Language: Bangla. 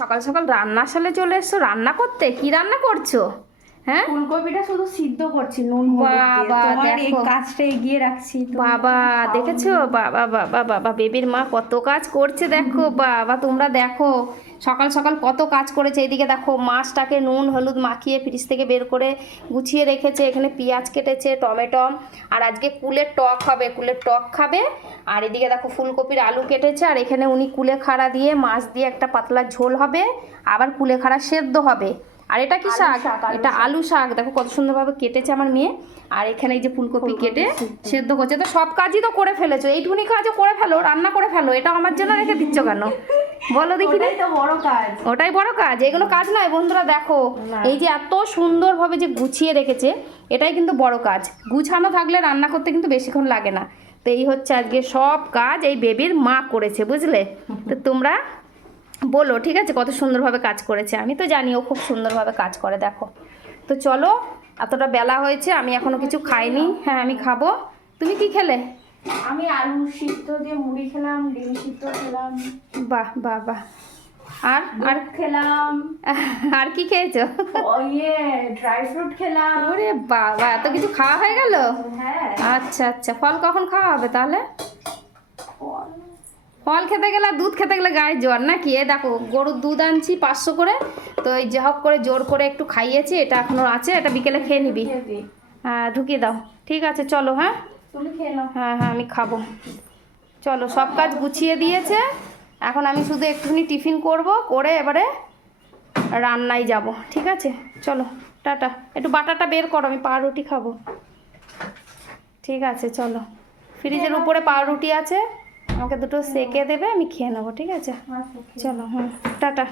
সকাল সকাল রান্নাশালে চলে এসছো রান্না করতে। কি রান্না করছো? হ্যাঁ, ফুলকপিটা শুধু সিদ্ধ করছি নুন হলুদ দিয়ে। বাবা তোমার এই দেখো, কাজটা এগিয়ে রাখছি। বাবা দেখেছো, বাবা বাবা বাবা বেবির মা কত কাজ করছে দেখো। বাবা তোমরা দেখো সকাল সকাল কত কাজ করেছে। এইদিকে দেখো মাছটাকে নুন হলুদ মাখিয়ে ফ্রিজ থেকে বের করে গুছিয়ে রেখেছে। এখানে পেঁয়াজ কেটেছে, টমেটো, আর আজকে কুলের টক হবে, কুলের টক খাবে। আর এদিকে দেখো ফুলকপির আলু কেটেছে, আর এখানে উনি কুলেখাড়া দিয়ে মাছ দিয়ে একটা পাতলা ঝোল হবে, আবার কুলেখাড়া সেদ্ধ হবে। আর এটা কি শাক? এটা আলু শাক। দেখো কত সুন্দরভাবে কেটেছে আমার মেয়ে। আর এখানে এই যে ফুলকপি কেটে সেদ্ধ করছে। তো সব কাজই তো করে ফেলেছো, এইটুকুনি কাজও করে ফেলো, রান্না করে ফেলো। এটা আমার জন্য রেখে দিচ্ছ কেন বলো দেখি? ওটাই তো বড় কাজ। ওটাই বড় কাজ, এগুলো কাজ নয় বন্ধুরা। দেখো এই যে এত সুন্দরভাবে যে গুছিয়ে রেখেছে, এটাই কিন্তু বড় কাজ। গুছানো থাকলে রান্না করতে কিন্তু বেশিক্ষণ লাগে না। তো এই হচ্ছে আজকে সব কাজ এই বেবির মা করেছে, বুঝলে? তো তোমরা বলো ঠিক আছে কত সুন্দরভাবে কাজ করেছে। আমি তো জানি ও খুব সুন্দরভাবে কাজ করে। দেখো তো চলো, এতটা বেলা হয়েছে, আমি এখনো কিছু খাইনি। হ্যাঁ আমি খাবো। তুমি কি খেলে? আমি আলু সিদ্ধ দিয়ে মুড়ি খেলাম, ডিম সিদ্ধ খেলাম। বাহ বাহ বাহ। আর আর খেলাম। আর কি খেয়েছো? ড্রাই ফ্রুট খেলাম। ওরে বাবা, এত কিছু খাওয়া হয়ে গেল? হ্যাঁ। আচ্ছা আচ্ছা, ফল কখন খাওয়া হবে তাহলে? ফল খেতে গেলে আর দুধ খেতে গেলে গায়ে জ্বর নাকি? এ দেখো গরুর দুধ আনছি 500 করে, তো এই যা হোক করে জোর করে একটু খাইয়েছি। এটা এখনো আছে, এটা বিকেলে খেয়ে নিবি। হ্যাঁ ঢুকিয়ে দাও। ঠিক আছে চলো। হ্যাঁ তুমি খেয়ে নাও। হ্যাঁ হ্যাঁ আমি খাবো। চলো, সব কাজ গুছিয়ে দিয়েছে, এখন আমি শুধু একটুখানি টিফিন করব, করে এবারে রান্নায় যাব। ঠিক আছে চলো টাটা। একটু বাটাটা বের করো, আমি পাউরুটি খাবো। ঠিক আছে চলো, ফ্রিজের উপরে পাউরুটি আছে, আমাকে দুটো সেকে দেবে, আমি খেয়ে নেবো। ঠিক আছে চলো। হুম টাটা।